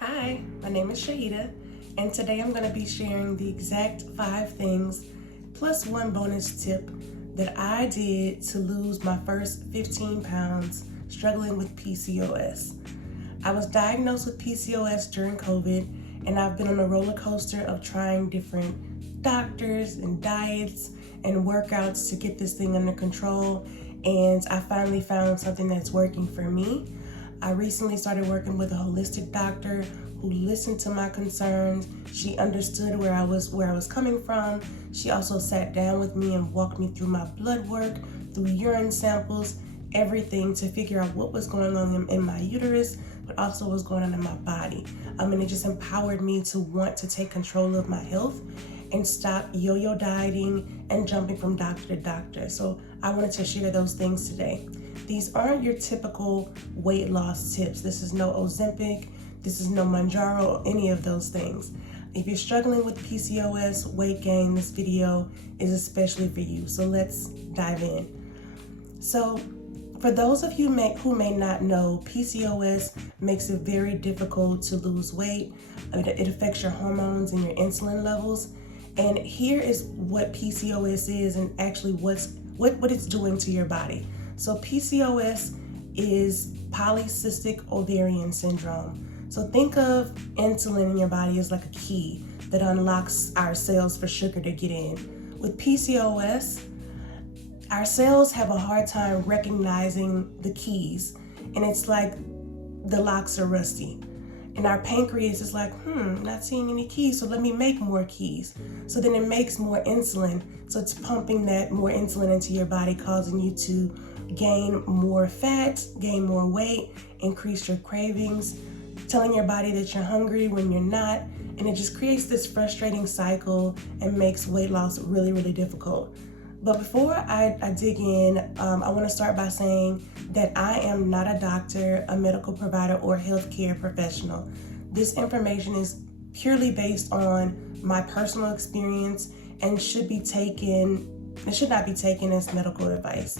Hi, my name is Shahida, and today I'm going to be sharing the exact 5 things plus one bonus tip that I did to lose my first 15 pounds struggling with PCOS. I was diagnosed with PCOS during COVID, and I've been on a roller coaster of trying different doctors and diets and workouts to get this thing under control, and I finally found something that's working for me. I recently started working with a holistic doctor who listened to my concerns. She understood where I was coming from. She also sat down with me and walked me through my blood work, through urine samples, everything to figure out what was going on in my uterus, but also what was going on in my body. And it just empowered me to want to take control of my health and stop yo-yo dieting and jumping from doctor to doctor. So I wanted to share those things today. These aren't your typical weight loss tips. This is no Ozempic, this is no Mounjaro, any of those things. If you're struggling with PCOS, weight gain, this video is especially for you. So let's dive in. So for those of you who may not know, PCOS makes it very difficult to lose weight. It affects your hormones and your insulin levels. And here is what PCOS is and actually what it's doing to your body. So PCOS is polycystic ovarian syndrome. So think of insulin in your body as like a key that unlocks our cells for sugar to get in. With PCOS, our cells have a hard time recognizing the keys, and it's like the locks are rusty. And our pancreas is like, not seeing any keys, so let me make more keys. So then it makes more insulin. So it's pumping that more insulin into your body, causing you to gain more fat, gain more weight, increase your cravings, telling your body that you're hungry when you're not. And it just creates this frustrating cycle and makes weight loss really, really difficult. But before I dig in, I want to start by saying that I am not a doctor, a medical provider, or healthcare professional. This information is purely based on my personal experience and should not be taken as medical advice.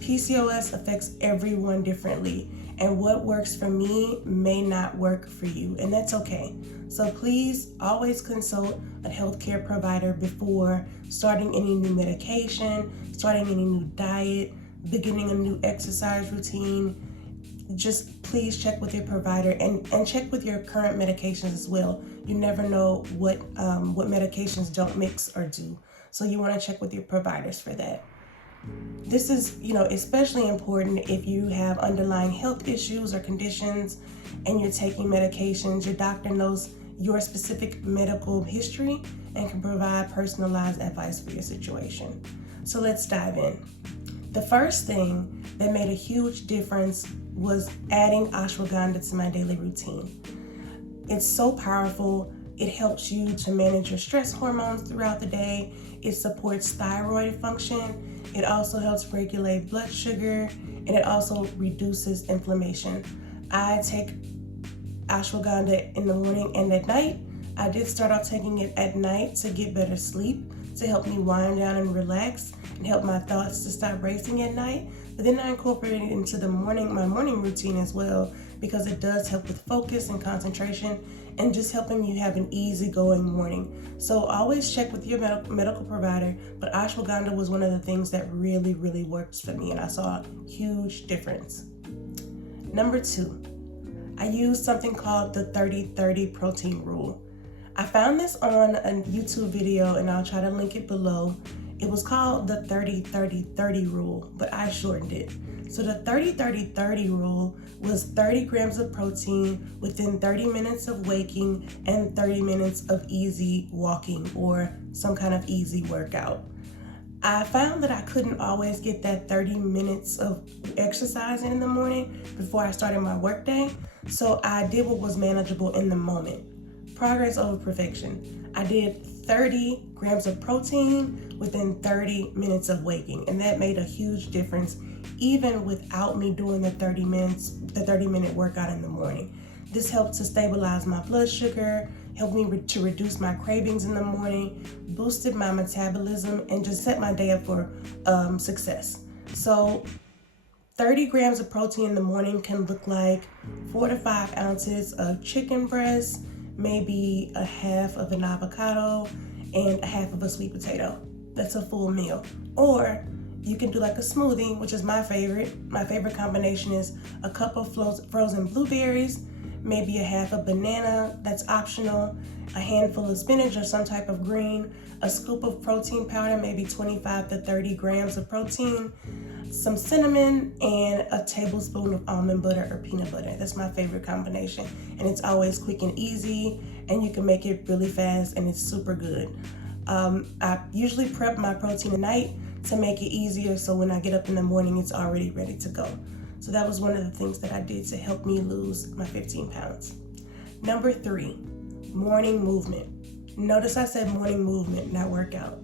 PCOS affects everyone differently, and what works for me may not work for you, and that's okay. So please always consult a healthcare provider before starting any new medication, starting any new diet, beginning a new exercise routine. Just please check with your provider and check with your current medications as well. You never know what medications don't mix or do. So you want to check with your providers for that. This is, especially important if you have underlying health issues or conditions and you're taking medications. Your doctor knows your specific medical history and can provide personalized advice for your situation. So let's dive in. The first thing that made a huge difference was adding ashwagandha to my daily routine. It's so powerful. It helps you to manage your stress hormones throughout the day. It supports thyroid function. It also helps regulate blood sugar, and it also reduces inflammation. I take ashwagandha in the morning and at night. I did start out taking it at night to get better sleep, to help me wind down and relax, and help my thoughts to stop racing at night. But then I incorporated it into my morning routine as well, because it does help with focus and concentration and just helping you have an easygoing morning. So always check with your medical provider, but ashwagandha was one of the things that really, really works for me, and I saw a huge difference. Number 2, I used something called the 30-30 protein rule. I found this on a YouTube video, and I'll try to link it below. It was called the 30-30-30 rule, but I shortened it. So the 30-30-30 rule was 30 grams of protein within 30 minutes of waking and 30 minutes of easy walking or some kind of easy workout. I found that I couldn't always get that 30 minutes of exercise in the morning before I started my workday, so I did what was manageable in the moment. Progress over perfection. I did 30 grams of protein within 30 minutes of waking, and that made a huge difference even without me doing the 30-minute workout in the morning. This helped to stabilize my blood sugar, helped me to reduce my cravings in the morning, boosted my metabolism, and just set my day up for success. So 30 grams of protein in the morning can look like 4 to 5 ounces of chicken breast, maybe a half of an avocado, and a half of a sweet potato. That's a full meal. Or you can do like a smoothie, which is my favorite. My favorite combination is a cup of frozen blueberries, maybe a half a banana, that's optional, a handful of spinach or some type of green, a scoop of protein powder, maybe 25 to 30 grams of protein, some cinnamon, and a tablespoon of almond butter or peanut butter. That's my favorite combination. And it's always quick and easy, and you can make it really fast, and it's super good. I usually prep my protein at night to make it easier, so when I get up in the morning, it's already ready to go. So that was one of the things that I did to help me lose my 15 pounds. Number 3, morning movement. Notice I said morning movement, not workout.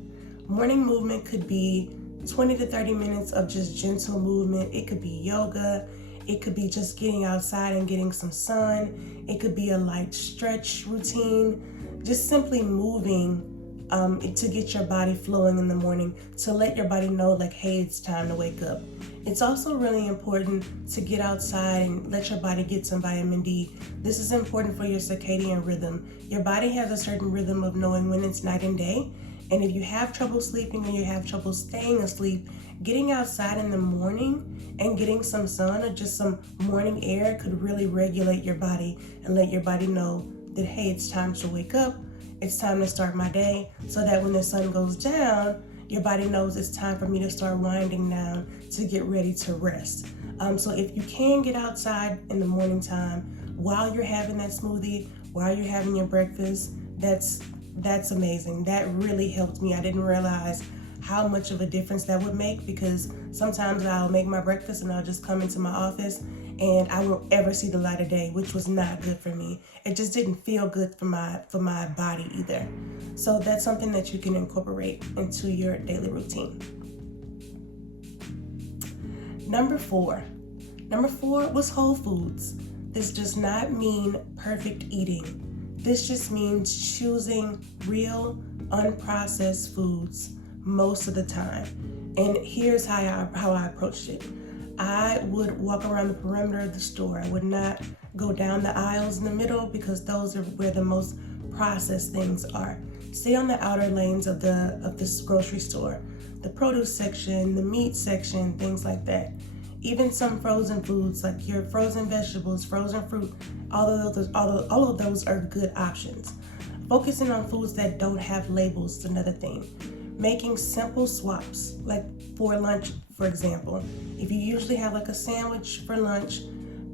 Morning movement could be 20 to 30 minutes of just gentle movement. It could be yoga. It could be just getting outside and getting some sun. It could be a light stretch routine. Just simply moving to get your body flowing in the morning, to let your body know like, hey, it's time to wake up. It's also really important to get outside and let your body get some vitamin D. This is important for your circadian rhythm. Your body has a certain rhythm of knowing when it's night and day. And if you have trouble sleeping or you have trouble staying asleep, getting outside in the morning and getting some sun or just some morning air could really regulate your body and let your body know that, hey, it's time to wake up. It's time to start my day, so that when the sun goes down, your body knows it's time for me to start winding down to get ready to rest. So if you can get outside in the morning time while you're having that smoothie, while you're having your breakfast, that's amazing. That really helped me. I didn't realize how much of a difference that would make, because sometimes I'll make my breakfast and I'll just come into my office and I won't ever see the light of day, which was not good for me. It just didn't feel good for my body either. So that's something that you can incorporate into your daily routine. Number 4 was whole foods. This does not mean perfect eating. This just means choosing real, unprocessed foods most of the time. And here's how I approached it. I would walk around the perimeter of the store. I would not go down the aisles in the middle, because those are where the most processed things are. Stay on the outer lanes of this grocery store, the produce section, the meat section, things like that. Even some frozen foods like your frozen vegetables, frozen fruit, all of those are good options. Focusing on foods that don't have labels is another thing. Making simple swaps, like for lunch, for example. If you usually have like a sandwich for lunch,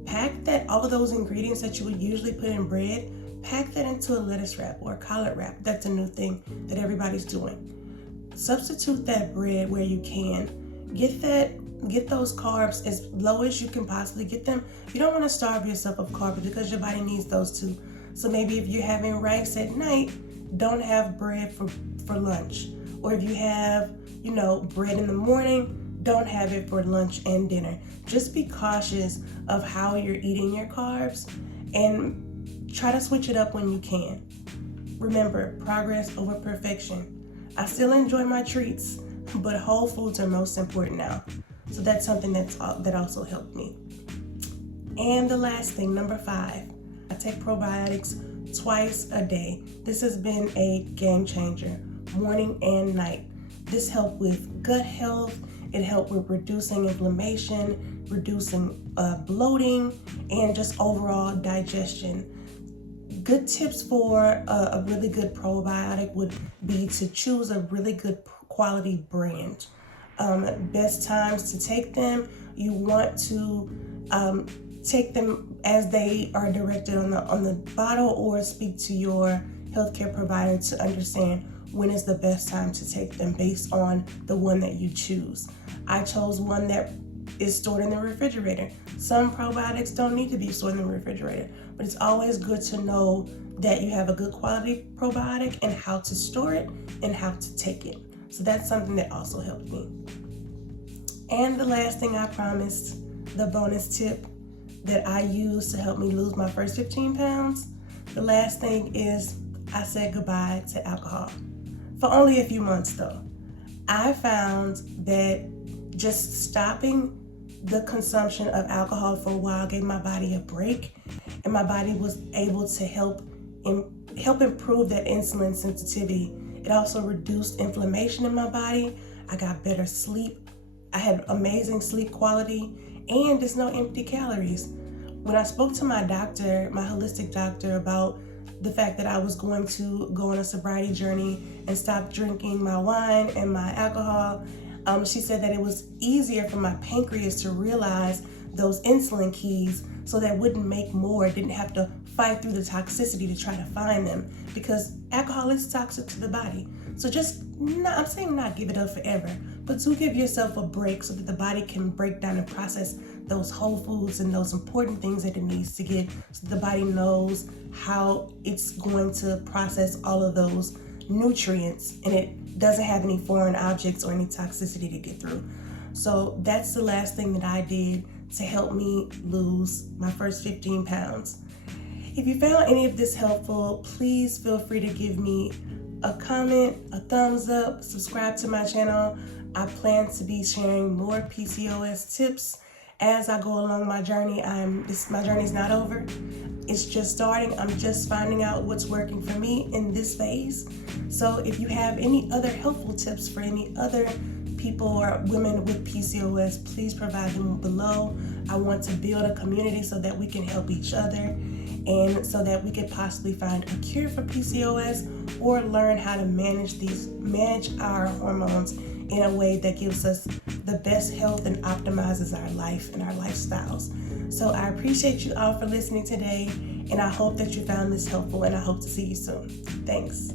pack that, all of those ingredients that you would usually put in bread, pack that into a lettuce wrap or a collard wrap. That's a new thing that everybody's doing. Substitute that bread where you can. Get those carbs as low as you can possibly get them. You don't want to starve yourself of carbs, because your body needs those too. So maybe if you're having rice at night, don't have bread for lunch. Or if you have, bread in the morning, don't have it for lunch and dinner. Just be cautious of how you're eating your carbs and try to switch it up when you can. Remember, progress over perfection. I still enjoy my treats, but whole foods are most important now. So that's something that also helped me. And the last thing, number 5, I take probiotics twice a day. This has been a game changer, morning and night. This helped with gut health. It helped with reducing inflammation, reducing bloating, and just overall digestion. Good tips for a really good probiotic would be to choose a really good quality brand. Best times to take them, you want to take them as they are directed on the bottle, or speak to your healthcare provider to understand when is the best time to take them based on the one that you choose. I chose one that is stored in the refrigerator. Some probiotics don't need to be stored in the refrigerator, but it's always good to know that you have a good quality probiotic and how to store it and how to take it. So that's something that also helped me. And the last thing I promised, the bonus tip that I used to help me lose my first 15 pounds, the last thing is I said goodbye to alcohol. For only a few months though. I found that just stopping the consumption of alcohol for a while gave my body a break, and my body was able to help improve that insulin sensitivity. It also reduced inflammation in my body. I got better sleep. I had amazing sleep quality, and there's no empty calories. When I spoke to my doctor, my holistic doctor, about the fact that I was going to go on a sobriety journey and stop drinking my wine and my alcohol, she said that it was easier for my pancreas to realize those insulin keys so that it wouldn't make more. It didn't have to fight through the toxicity to try to find them, because alcohol is toxic to the body. So I'm saying not give it up forever, but to give yourself a break so that the body can break down and process those whole foods and those important things that it needs to get, so the body knows how it's going to process all of those nutrients and it doesn't have any foreign objects or any toxicity to get through. So that's the last thing that I did to help me lose my first 15 pounds. If you found any of this helpful, please feel free to give me a comment, a thumbs up, subscribe to my channel. I plan to be sharing more PCOS tips as I go along my journey. My journey's not over. It's just starting. I'm just finding out what's working for me in this phase. So if you have any other helpful tips for any other people or women with PCOS, please provide them below. I want to build a community so that we can help each other, and so that we could possibly find a cure for PCOS or learn how to manage our hormones in a way that gives us the best health and optimizes our life and our lifestyles. So I appreciate you all for listening today, and I hope that you found this helpful, and I hope to see you soon. Thanks.